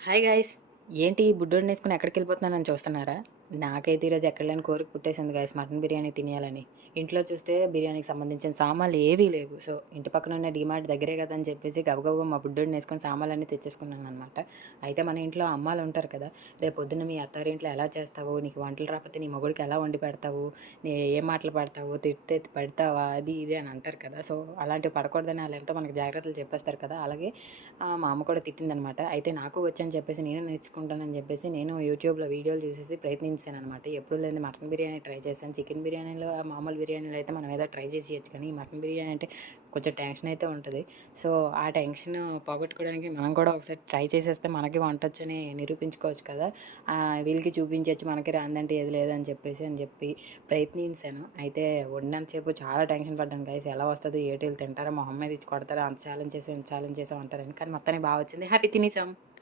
Hi guys. ఏంటి ఈ బుడ్డోడిని వేసుకుని ఎక్కడికెళ్ళిపోతున్నానని చూస్తున్నారా? నాకైతే ఈరోజు ఎక్కడ లేని కోరిక పుట్టేసింది గైస్ మటన్ బిర్యానీ తినేయాలని. ఇంట్లో చూస్తే బిర్యానీకి సంబంధించిన సామాన్లు ఏవీ లేవు. సో, ఇంటి పక్కన ఉన్న డీమార్ట్ దగ్గరే కదా అని చెప్పేసి గబగబా మా బుడ్డోడిని వేసుకొని సామాన్లన్నీ తెచ్చేసుకున్నాననమాట. అయితే మన ఇంట్లో అమ్మాలు ఉంటారు కదా! రేపొద్దున మీ అత్తారింట్లో ఎలా చేస్తావు? నీకు వంటలు రాకపోతే నీ మొగుడికి ఎలా వండి పెడతావు? ఏ మాటలు పడతావు? తిడితే పడతావా? అది ఇది అని అంటారు కదా! సో, అలాంటివి పడకూడదని ఆళ్ళెంతో మనకు జాగ్రత్తలు చెప్పేస్తారు కదా! అలాగే మా అమ్మ కూడా తిట్టిందనమాట. అయితే నాకు వచ్చని చెప్పేసి నేను నేర్చుకుంటానని చెప్పేసి నేను యూట్యూబ్‌లో వీడియోలు చూసేసి ప్రయత్నించాననమాట. ఎప్పుడు లేనిది మటన్ బిర్యానీ ట్రై చేశాను. చికెన్ బిర్యానీలో మామూలు బిర్యానీలో అయితే మనం ఏదో ట్రై చేసేయొచ్చు కానీ, ఈ మటన్ బిర్యానీ అంటే కొంచెం టెన్షన్ అయితే ఉంటది. సో, ఆ టెన్షన్ పోగొట్టుకోవడానికి మనం కూడా ఒకసారి ట్రై చేసేస్తే మనకి వంటొచ్చని నిరూపించుకోవచ్చు కదా! వీళ్ళకి చూపించొచ్చు మనకి రానిదంటే ఏది లేదని చెప్పి ప్రయత్నించాను. అయితే వండినంత సేపు చాలా టెన్షన్ పడ్డాను గైస్. ఎలా వస్తదో ఏటి ఈళ్ళు తింటారా? మొహం మీద ఇచ్చి కొడతారా? అంత ఛాలెంజ్ చేసావు, ఇంత ఛాలెంజ్ చేసావు అంటారని. కానీ మొత్తానికి బా వచ్చింది. హ్యాపీ తినేసాం.